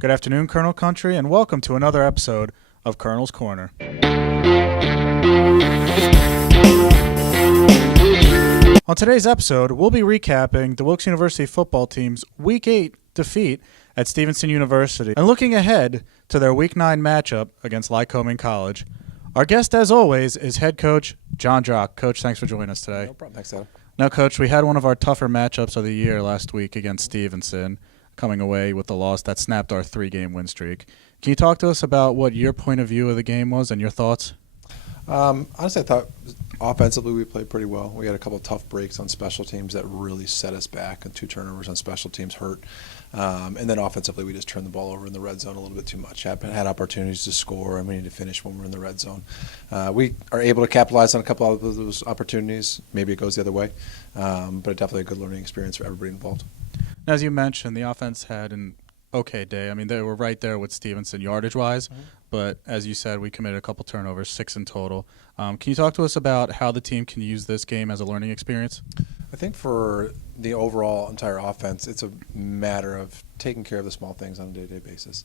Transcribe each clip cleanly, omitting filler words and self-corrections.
Good afternoon, Colonel Country, and welcome to another episode of Colonel's Corner. On today's episode, we'll be recapping the Wilkes University football team's Week 8 defeat at Stevenson University and looking ahead to their Week 9 matchup against Lycoming College. Our guest, as always, is head coach Jon Drach. Coach, thanks for joining us today. No problem. Thanks, Adam. Now, Coach, we had one of our tougher matchups of the year last week against Stevenson, coming away with the loss that snapped our 3-game win streak. Can you talk to us about what your point of view of the game was and your thoughts? Honestly, I thought offensively we played pretty well. We had a couple of tough breaks on special teams that really set us back, and 2 turnovers on special teams hurt. And then offensively, we just turned the ball over in the red zone a little bit too much. Had opportunities to score, and we need to finish when we're in the red zone. We are able to capitalize on a couple of those opportunities. Maybe it goes the other way, but definitely a good learning experience for everybody involved. As you mentioned, the offense had an okay day. I mean, they were right there with Stevenson yardage-wise, but as you said, we committed a couple turnovers, 6 in total. Can you talk to us about how the team can use this game as a learning experience? I think for the overall entire offense, it's a matter of taking care of the small things on a day-to-day basis.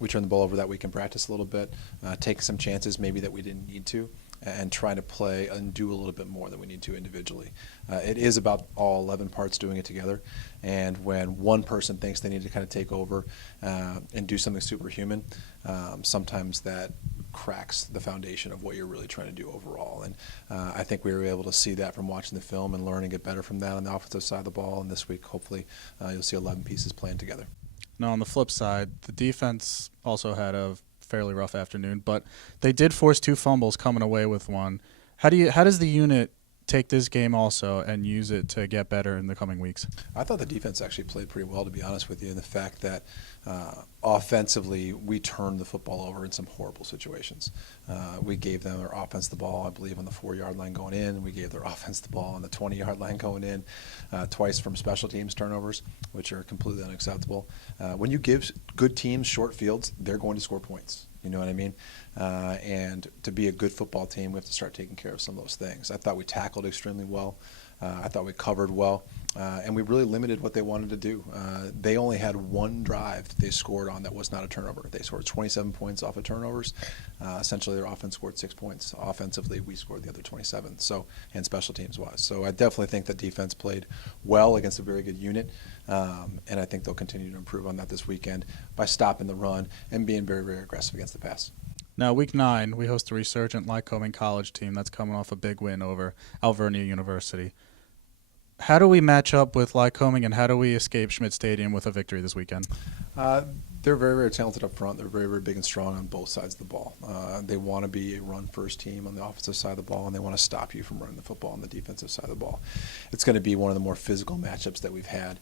We turned the ball over that week in practice a little bit, taking some chances maybe that we didn't need to, and trying to play and do a little bit more than we need to individually. It is about all 11 parts doing it together, and when one person thinks they need to kind of take over and do something superhuman, sometimes that cracks the foundation of what you're really trying to do overall. And I think we were able to see that from watching the film and learn and get better from that on the offensive side of the ball. And this week, hopefully, you'll see 11 pieces playing together. Now, on the flip side, the defense also had a fairly rough afternoon, but they did force 2 fumbles, coming away with 1. How does the unit take this game also and use it to get better in the coming weeks? I thought the defense actually played pretty well, to be honest with you, in the fact that offensively we turned the football over in some horrible situations. We gave them their offense the ball, I believe, on the 4-yard line going in. We gave their offense the ball on the 20-yard line going in, twice from special teams turnovers, which are completely unacceptable. When you give good teams short fields, they're going to score points. You know what I mean? And to be a good football team, we have to start taking care of some of those things. I thought we tackled extremely well. I thought we covered well. And we really limited what they wanted to do. They only had 1 drive that they scored on that was not a turnover. They scored 27 points off of turnovers. Essentially, their offense scored 6 points. Offensively, we scored the other 27, and special teams-wise. So I definitely think that defense played well against a very good unit. And I think they'll continue to improve on that this weekend by stopping the run and being very, very aggressive against the pass. Now, Week 9, we host a resurgent Lycoming College team that's coming off a big win over Wilkes University. How do we match up with Lycoming, and how do we escape Schmidt Stadium with a victory this weekend? They're very, very talented up front. They're very, very big and strong on both sides of the ball. They want to be a run-first team on the offensive side of the ball, and they want to stop you from running the football on the defensive side of the ball. It's going to be one of the more physical matchups that we've had.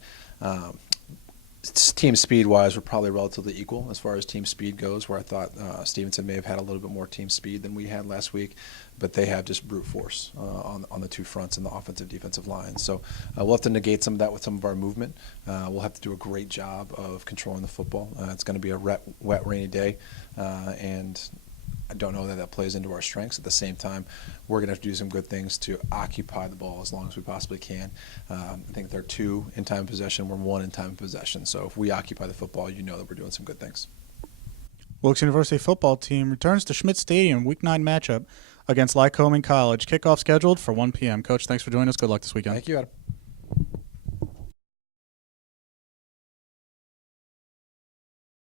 Team speed-wise, we're probably relatively equal as far as team speed goes, where I thought Stevenson may have had a little bit more team speed than we had last week, but they have just brute force on the 2 fronts in the offensive defensive line. So we'll have to negate some of that with some of our movement. We'll have to do a great job of controlling the football. It's going to be a wet, rainy day, and I don't know that that plays into our strengths. At the same time, we're going to have to do some good things to occupy the ball as long as we possibly can. I think they're 2 in time possession. We're 1 in time possession. So if we occupy the football, you know that we're doing some good things. Wilkes University football team returns to Schmidt Stadium Week 9 matchup against Lycoming College. Kickoff scheduled for 1 p.m. Coach, thanks for joining us. Good luck this weekend. Thank you, Adam.